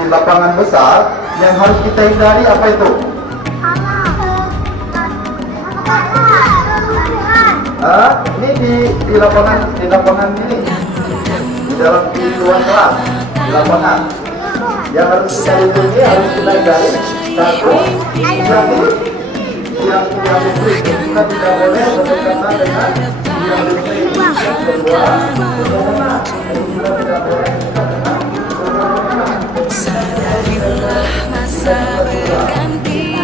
di lapangan besar, yang harus kita hindari apa itu? Ini di lapangan ini, di luar kelas, di lapangan. Yang harus kita lindungi, harus kita hindari. Satu, yang listrik, kita tidak boleh berdekatan dengan yang listrik. Yang kedua, kerumunan, kita tidak boleh berdekatan dengan kerumunan. Sadarilah masa berganti,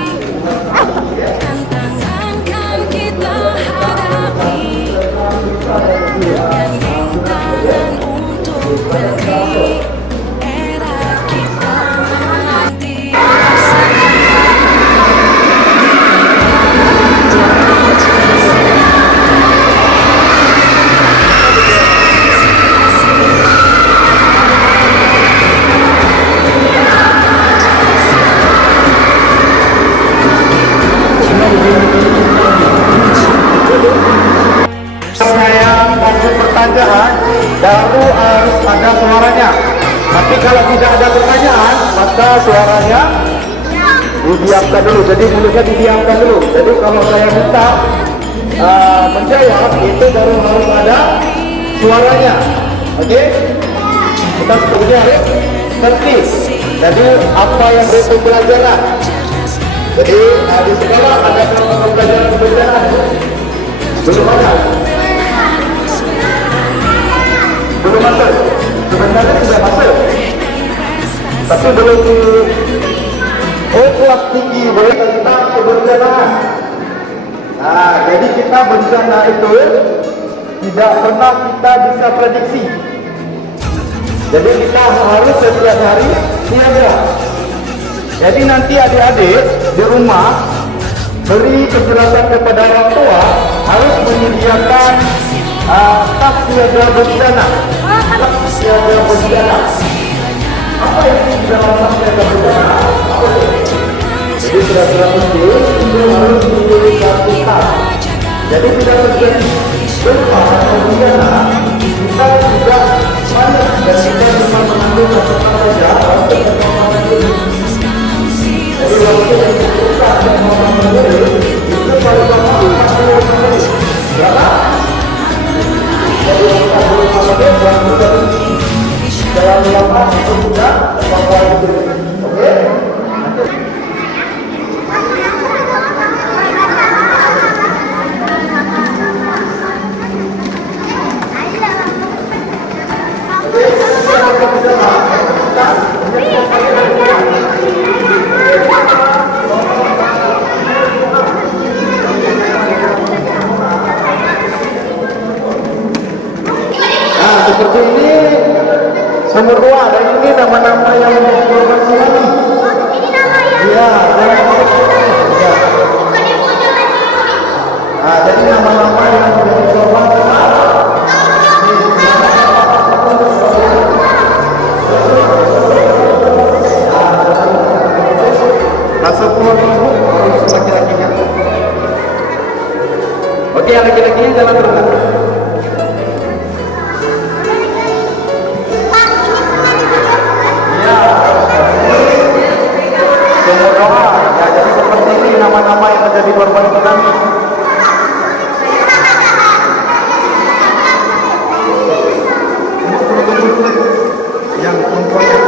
tantangan kan kita hadapi, bergandeng tangan untuk negeri, era kita menanti. Saya kasih pertanyaan, baru harus ada suaranya. Tapi kalau tidak ada pertanyaan, maka suaranya didiamkan dulu. Jadi mulutnya didiamkan dulu. Jadi kalau saya minta menjawab, itu baru harus ada suaranya. Oke? Kita sebetulnya harus tertib. Jadi apa yang itu pelajaran? Jadi di sekolah ada pelajaran pembelajaran? Belum ada. Belum masuk. Sebenarnya sudah masuk. Tapi belum di kelas tinggi, boleh kita berencana. Nah, jadi kita berencana itu tidak pernah kita bisa prediksi. Jadi kita harus setiap hari siaga. Jadi nanti adik-adik di rumah beri penjelasan kepada orang tua, harus menyediakan tas siaga bencana. Tas siaga bencana. Apa yang di dalam tas siaga bencana? Jadi sudah penting itu harus dilakukan. Jadi tidak terjadi gempa atau bencana, kita juga banyak dan kita cuma mengambil catatan saja untuk perkembangan ini. Jadi waktu yang dibuka dan mengambil itu baru menit. Ya kan? Jadi kita belum mengambil dan sudah dalam lama itu sudah evakuasi. Oke? Nah, seperti ini sumur dua, dan ini nama-nama yang diinformasi lagi. Iya, ya. Nah, jadi nama-nama yang diinformasi. Masuk keluar dulu, terus laki-lakinya. Oke, laki-lakinya jalan terus. Ya, jadi seperti ini nama-nama yang ada di korban tsunami. Yang kontrolnya.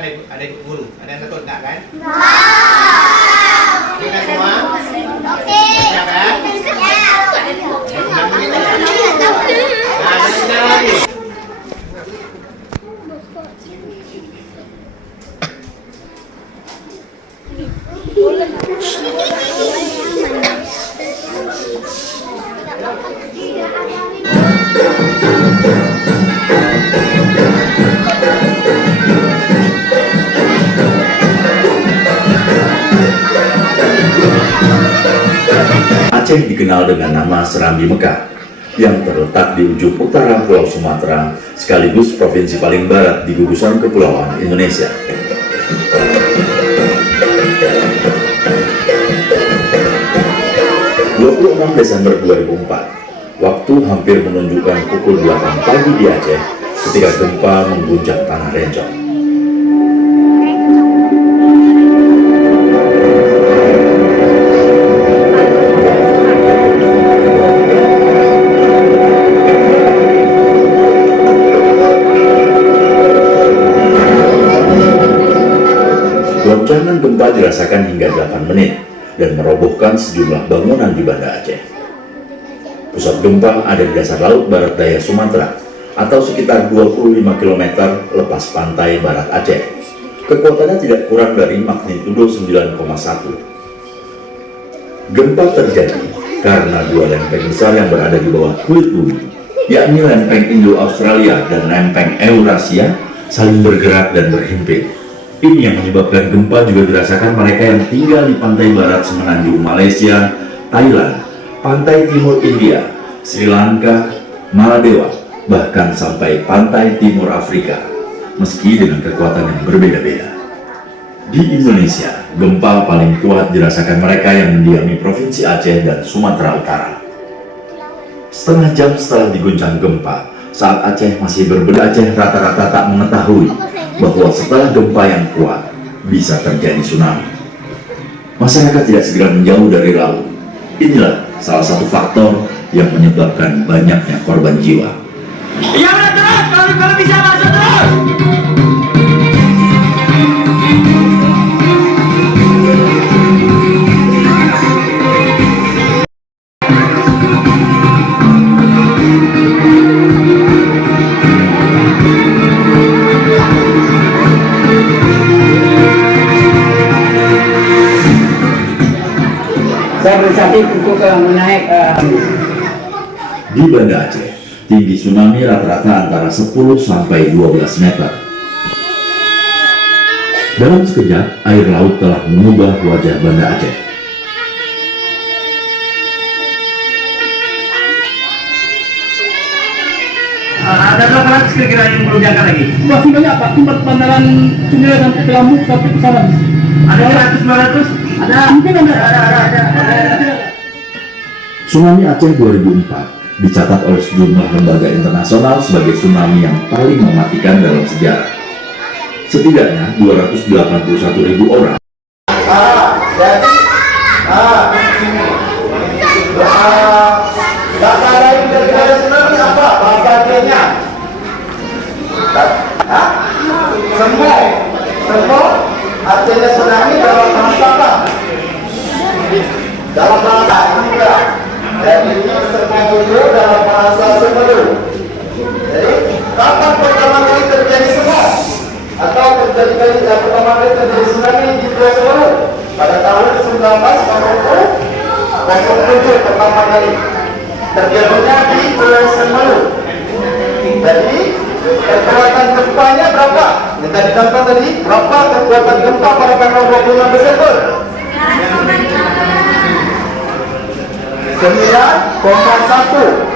ada guru, ada yang takut nggak kan? Kita semua? Oke. Siap kan? Nah, lagi. Aceh dikenal dengan nama Serambi Mekah yang terletak di ujung utara Pulau Sumatera sekaligus provinsi paling barat di gugusan kepulauan Indonesia. Desember 2004, waktu hampir menunjukkan pukul 8 pagi di Aceh ketika gempa mengguncang tanah Rencong. Goncangan gempa dirasakan hingga 8 menit dan merobohkan sejumlah bangunan di Banda Aceh. Pusat gempa ada di dasar laut barat daya Sumatera atau sekitar 25 km lepas pantai barat Aceh. Kekuatannya tidak kurang dari magnitudo 9,1. Gempa terjadi karena dua lempeng besar yang berada di bawah kulit bumi, yakni lempeng Indo-Australia dan lempeng Eurasia, saling bergerak dan berhimpit. Ini yang menyebabkan gempa juga dirasakan mereka yang tinggal di pantai barat semenanjung Malaysia, Thailand, pantai timur India, Sri Lanka, Maladewa, bahkan sampai pantai timur Afrika, meski dengan kekuatan yang berbeda-beda. Di Indonesia, gempa paling kuat dirasakan mereka yang mendiami Provinsi Aceh dan Sumatera Utara. Setengah jam setelah diguncang gempa, saat Aceh masih berbeda, Aceh rata-rata tak mengetahui bahwa setelah gempa yang kuat bisa terjadi tsunami. Masyarakat tidak segera menjauh dari laut. Inilah salah satu faktor yang menyebabkan banyaknya korban jiwa. Iya benar terus, kalau bisa masuk terus. Saya berinisiatif untuk menaik Di Banda Aceh, tinggi tsunami rata-rata antara 10 sampai 12 meter. Dalam sekejap, air laut telah mengubah wajah Banda Aceh. ada berapa ratus kira-kira yang perlu diangkat lagi? Masih banyak Pak, tempat bandaran Sungai sampai ke Lampung sampai ke sana. Ada 100-200? Ada, mungkin ada. Tsunami Aceh 2004 dicatat oleh sejumlah lembaga internasional sebagai tsunami yang paling mematikan dalam sejarah. Setidaknya 281.000 orang. Bahasa lain daripada tsunami apa? Bahasa Acehnya? Semua artinya tsunami dalam bahasa apa? Dalam bahasa juga. Jadi semua dalam bahasa Semeru. Jadi kapan pertama kali terjadi semua? Atau pertama kali terjadi tsunami di Pulau Semeru? Pada tahun 1907 pertama kali terjadinya di Pulau Semeru. Jadi kekuatan gempanya berapa? Yang tadi contoh tadi, berapa kekuatan gempa pada tanggal 26 Desember? 9,1.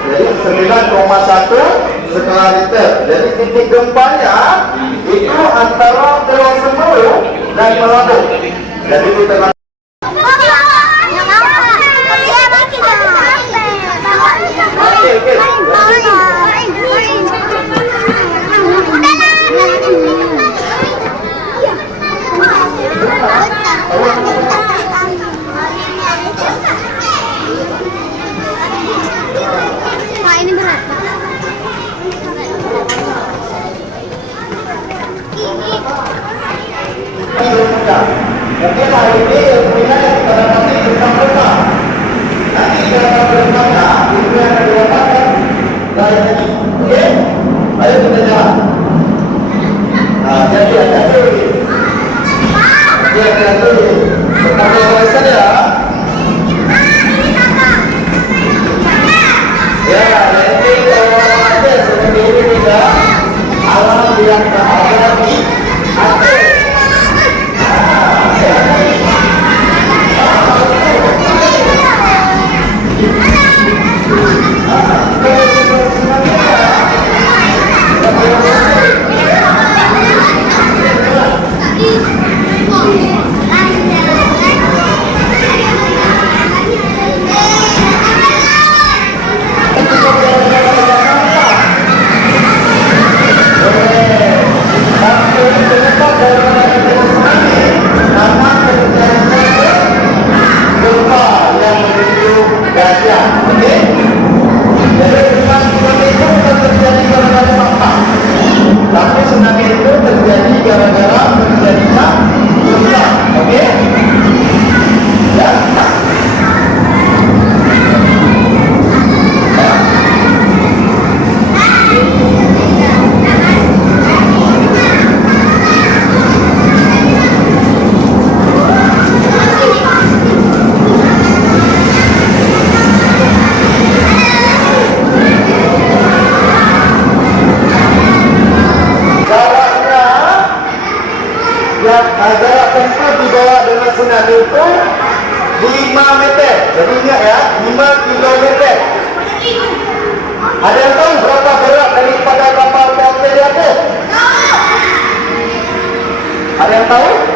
Jadi 9,1 skala Richter. Jadi titik gempanya itu antara Pulau Semeru dan Melambu. Jadi di tengah. Wah, ini berat. Ini. Oke, hari ini ilmunya kita dapati tentang berenang. Nanti dalam berenangnya, ilmu yang akan didapatkan dari ini. Oke, ayo kita jalan. Nah, jadi hati-hati. Hati-hati. Pertama selesai ya. Ya, nanti kalau ada seperti ini juga alam yang tak ada lagi. Tapi tsunami itu terjadi gara-gara terjadinya gempa, oke? Ya. Jarak tempat dibawa dengan tsunami itu 5 meter. Jadi ingat ya, 5 kilometer. Ada yang tahu berapa berat daripada kapal PLT di atas? Ada yang tahu?